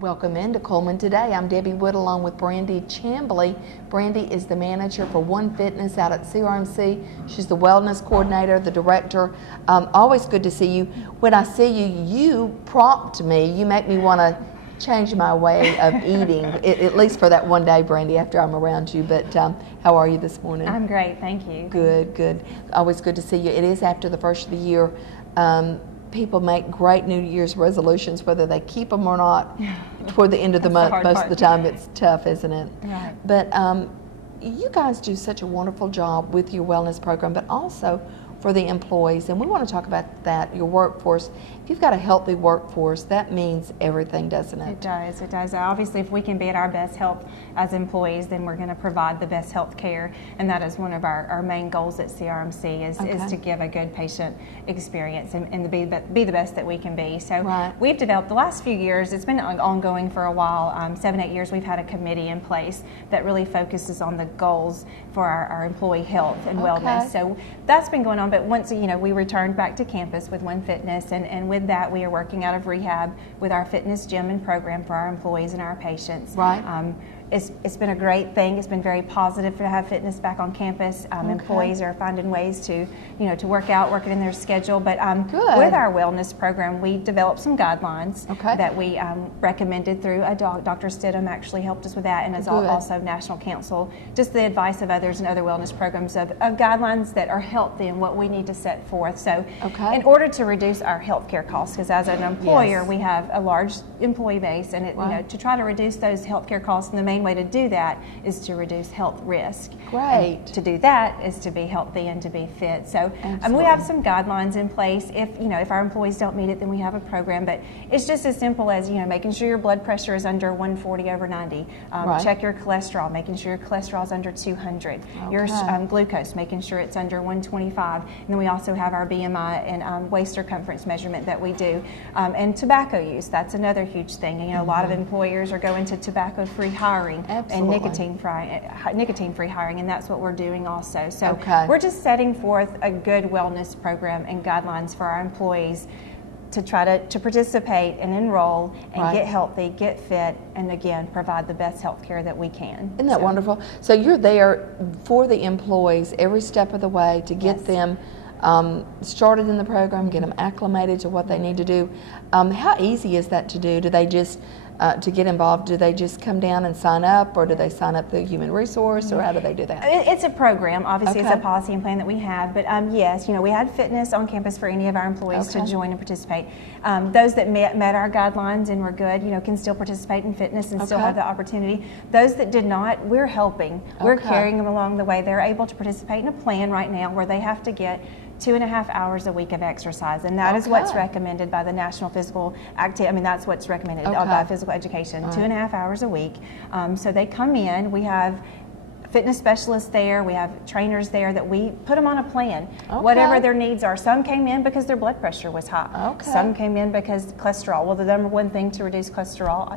Welcome into Cullman Today. I'm Debbie Wood along with Brandy Chamblee. Brandy is the manager for One Fitness out at CRMC. She's the wellness coordinator, the director. Always good to see you. When I see you, you prompt me. You make me want to change my way of eating, at least for that one day, Brandy, after I'm around you. But how are you this morning? I'm great, thank you. Good, good. Always good to see you. It is after the first of the year. People make great New Year's resolutions, whether they keep them or not. Toward the end of the month, most of the time it's tough, isn't it? Right. But you guys do such a wonderful job with your wellness program, but also for the employees, and we want to talk about that, your workforce. If you've got a healthy workforce, that means everything, doesn't it? It does, it does. Obviously, if we can be at our best health as employees, then we're going to provide the best health care, and that is one of our main goals at CRMC is to give a good patient experience and to be the best that we can be. So we've developed the last few years, it's been ongoing for a while, 7-8 years, we've had a committee in place that really focuses on the goals for our employee health and wellness. So that's been going on. But once we returned back to campus with One Fitness, and with that we are working out of rehab with our fitness gym and program for our employees and our patients. It's been a great thing. It's been very positive to have fitness back on campus. Employees are finding ways to work out, work it in their schedule. But with our wellness program, we developed some guidelines that we recommended through Dr. Stidham actually helped us with that, and as also National Council, just the advice of others and other wellness programs of guidelines that are healthy and what we need to set forth. So in order to reduce our healthcare costs, because as an employer we have a large employee base, and to try to reduce those healthcare costs, and the main way to do that is to reduce health risk. And to do that is to be healthy and to be fit. So we have some guidelines in place. If our employees don't meet it, then we have a program. But it's just as simple as making sure your blood pressure is under 140/90. Check your cholesterol, making sure your cholesterol is under 200. Your glucose, making sure it's under 125. And then we also have our BMI and waist circumference measurement that we do. And tobacco use, that's another huge thing. A lot of employers are going to tobacco-free hiring. And nicotine-free hiring, and that's what we're doing also. So we're just setting forth a good wellness program and guidelines for our employees to try to participate and enroll and get healthy, get fit, and again, provide the best health care that we can. Isn't that wonderful? So you're there for the employees every step of the way to get them started in the program, get them acclimated to what they need to do. How easy is that to do? Do they just to get involved, do they just come down and sign up, or do they sign up through human resource, or how do they do that? It's a program. Obviously, it's a policy and plan that we have. But yes, we had fitness on campus for any of our employees to join and participate. Those that met our guidelines and were good, can still participate in fitness and still have the opportunity. Those that did not, we're helping. We're carrying them along the way. They're able to participate in a plan right now where they have to get 2.5 hours a week of exercise, and that is what's recommended by the National Physical Activity. That's what's recommended by physical education. 2.5 hours a week. So they come in. We have fitness specialists there. We have trainers there that we put them on a plan, whatever their needs are. Some came in because their blood pressure was high. Some came in because cholesterol. Well, the number one thing to reduce cholesterol,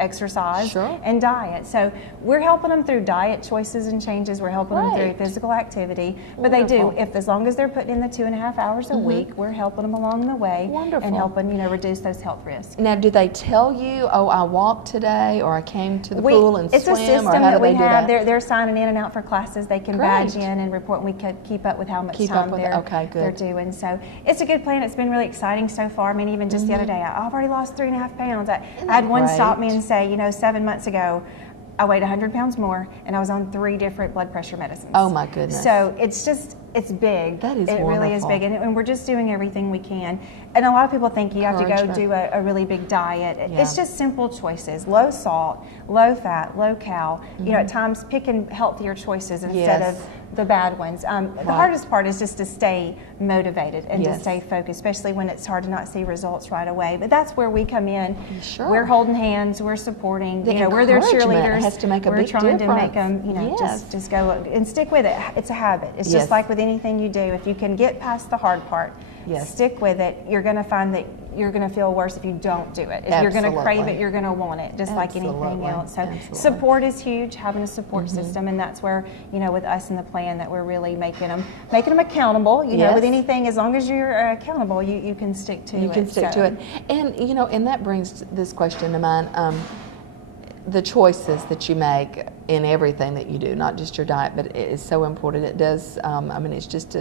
exercise and diet. So we're helping them through diet choices and changes. We're helping them through physical activity. But they do, as long as they're putting in the 2.5 hours a week, we're helping them along the way and helping reduce those health risks. Now, do they tell you, oh, I walked today, or I came to the pool and swim, it's a system or how that do they we do have. that? They're signing in and out for classes. They can badge in and report, and we can keep up with how much time they're doing. So it's a good plan. It's been really exciting so far. Even just the other day, I've already lost 3.5 pounds. I had one stop me and say, 7 months ago, I weighed 100 pounds more, and I was on 3 different blood pressure medicines. Oh my goodness. So it's big. That is wonderful. It really is big, and we're just doing everything we can. And a lot of people think you have to go do a really big diet. It's just simple choices: low salt, low fat, low cal. At times picking healthier choices instead of the bad ones. The hardest part is just to stay motivated and to stay focused, especially when it's hard to not see results right away. But that's where we come in. We're holding hands. We're supporting. We're their cheerleaders. Has to make a big trying difference. to make them, just go and stick with it. It's a habit. It's just like with anything you do. If you can get past the hard part, stick with it, you're going to find that you're going to feel worse if you don't do it. If you're going to crave it, you're going to want it, just like anything else. So support is huge, having a support system, and that's where, you know, with us in the plan that we're really making them accountable. You know, with anything, as long as you're accountable, you can stick to it. You can stick to it. And, you know, and that brings this question to mind. The choices that you make in everything that you do, not just your diet, but it is so important. It does, I mean, it's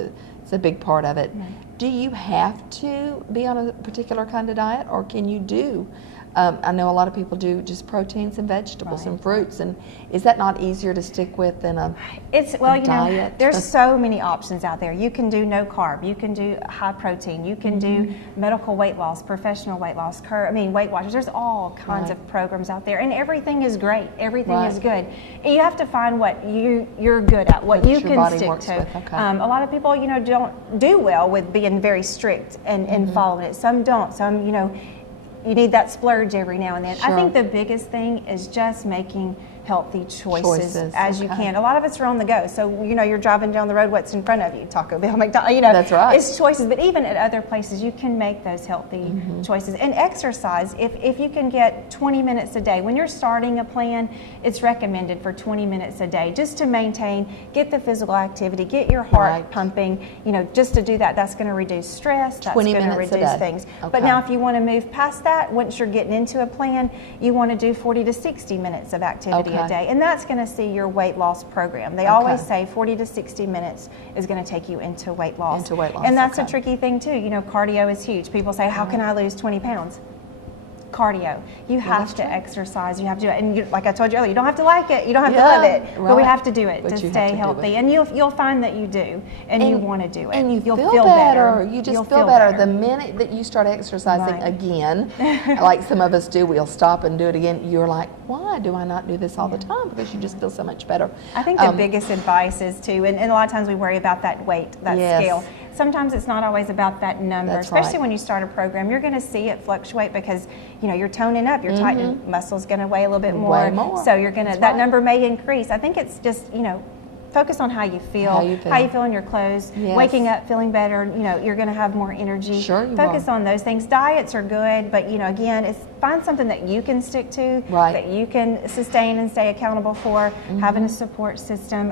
a big part of it. Right. Do you have to be on a particular kind of diet, or can you do, I know a lot of people do just proteins and vegetables and fruits, and is that not easier to stick with than a diet? Know, there's so many options out there. You can do no carb, you can do high protein, you can do medical weight loss, professional weight loss, Weight Watchers. There's all kinds of programs out there, and everything is great. Everything is good. And you have to find what you're good at, what you can stick to. Okay. A lot of people, you know, don't do well with being very strict and following it. Some don't. Some, you know, you need that splurge every now and then. Sure. I think the biggest thing is just making healthy choices as you can. A lot of us are on the go, so you know, you're driving down the road, what's in front of you? Taco Bell, McDonald's, you know. That's right. It's choices, but even at other places you can make those healthy choices. And exercise, if you can get 20 minutes a day, when you're starting a plan, it's recommended for 20 minutes a day, just to maintain, get the physical activity, get your heart pumping, you know, just to do that. That's going to reduce stress, that's going to reduce things. Okay. But now if you want to move past that, once you're getting into a plan, you want to do 40 to 60 minutes of activity a day, and that's going to see your weight loss program. They always say 40 to 60 minutes is going to take you into weight loss. And that's a tricky thing too. You know, cardio is huge. People say, how can I lose 20 pounds? Cardio. You have to exercise. You have to do it. And you, like I told you earlier, you don't have to like it. You don't have to love it. Right. But we have to do it to stay healthy. And you'll find that you do, and you want to do it. And you'll feel better. You just feel better. The minute that you start exercising again, like some of us do, we'll stop and do it again. You're like, why do I not do this all the time? Because you just feel so much better. I think the biggest advice is to, and a lot of times we worry about that weight, that scale. Sometimes it's not always about that number, especially when you start a program. You're going to see it fluctuate because, you know, you're toning up, you're tightening, muscle's going to weigh a little bit more. So you're going to, that number may increase. I think it's just, you know, focus on how you feel, how you feel in your clothes, waking up feeling better, you know, you're going to have more energy. Focus on those things. Diets are good, but, you know, again, it's find something that you can stick to, that you can sustain and stay accountable for, having a support system.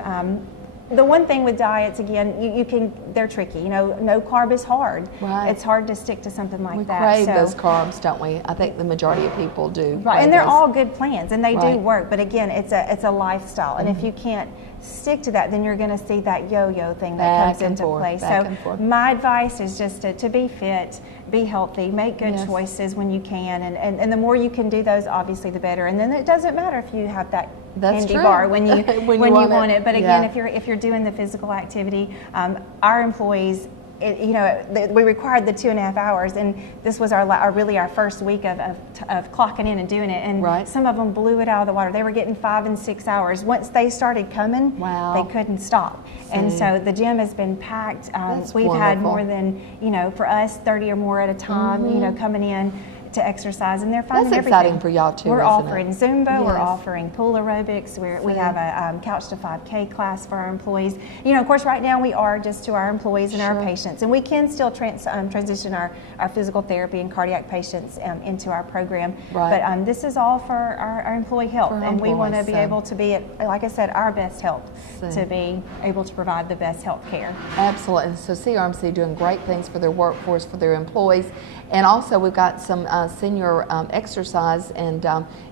The one thing with diets, again, you can, they're tricky. You know, no carb is hard. It's hard to stick to something like that. We crave those carbs, don't we? I think the majority of people do. And they're all good plans, and they do work. But again, it's a lifestyle, and if you can't stick to that, then you're going to see that yo-yo thing that comes into play. So my advice is just to be fit, be healthy, make good choices when you can, and the more you can do those, obviously, the better. And then it doesn't matter if you have that candy bar when you when you want it. But again, if you're doing the physical activity, our employees, you know, we required the 2.5 hours, and this was our first week of clocking in and doing it, and some of them blew it out of the water. They were getting 5 and 6 hours. Once they started coming, they couldn't stop. And so the gym has been packed. We've had more than, you know, for us, 30 or more at a time, you know, coming in to exercise, and they're finding everything. That's exciting for y'all too. We're offering Zumba, we're offering pool aerobics, we have a Couch to 5K class for our employees. You know, of course, right now we are just to our employees and our patients, and we can still transition our physical therapy and cardiac patients into our program. But this is all for our employee health, and we want to be able to be at, like I said, our best health, to be able to provide the best health care. Absolutely. So CRMC doing great things for their workforce, for their employees, and also we've got some senior exercise and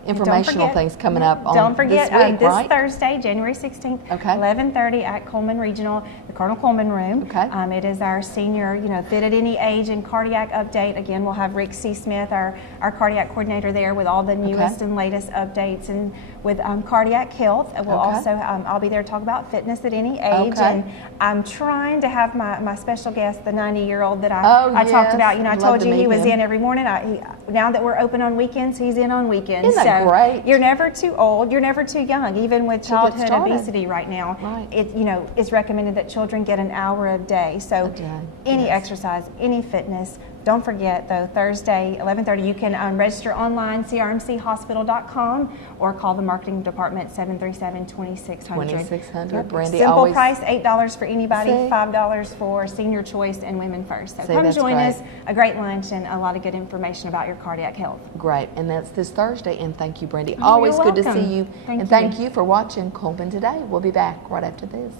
informational things coming up on Don't forget, this week, this Thursday, January 16th, 11:30 at Cullman Regional, the Colonel Cullman Room. It is our senior, you know, fit at any age and cardiac update. Again, we'll have Rick C. Smith, our cardiac coordinator there, with all the newest and latest updates, and with cardiac health. We'll also, I'll be there to talk about fitness at any age. And I'm trying to have my special guest, the 90-year-old that I talked about. You know, I told you he was in every morning. Now that we're open on weekends, he's in on weekends. Isn't that great? You're never too old. You're never too young. Even with childhood obesity right now, it, you know, it's recommended that children children get an hour a day. So any exercise, any fitness. Don't forget, though, Thursday, 11:30, you can register online, crmchospital.com, or call the marketing department, 737-2600. 2600. Brandy, simple always price, $8 for anybody, $5 for Senior Choice and Women First. So come join us. A great lunch and a lot of good information about your cardiac health. Great, and that's this Thursday. And thank you, Brandy. Always good to see you. Thank you. Thank you for watching Cullman Today. We'll be back right after this.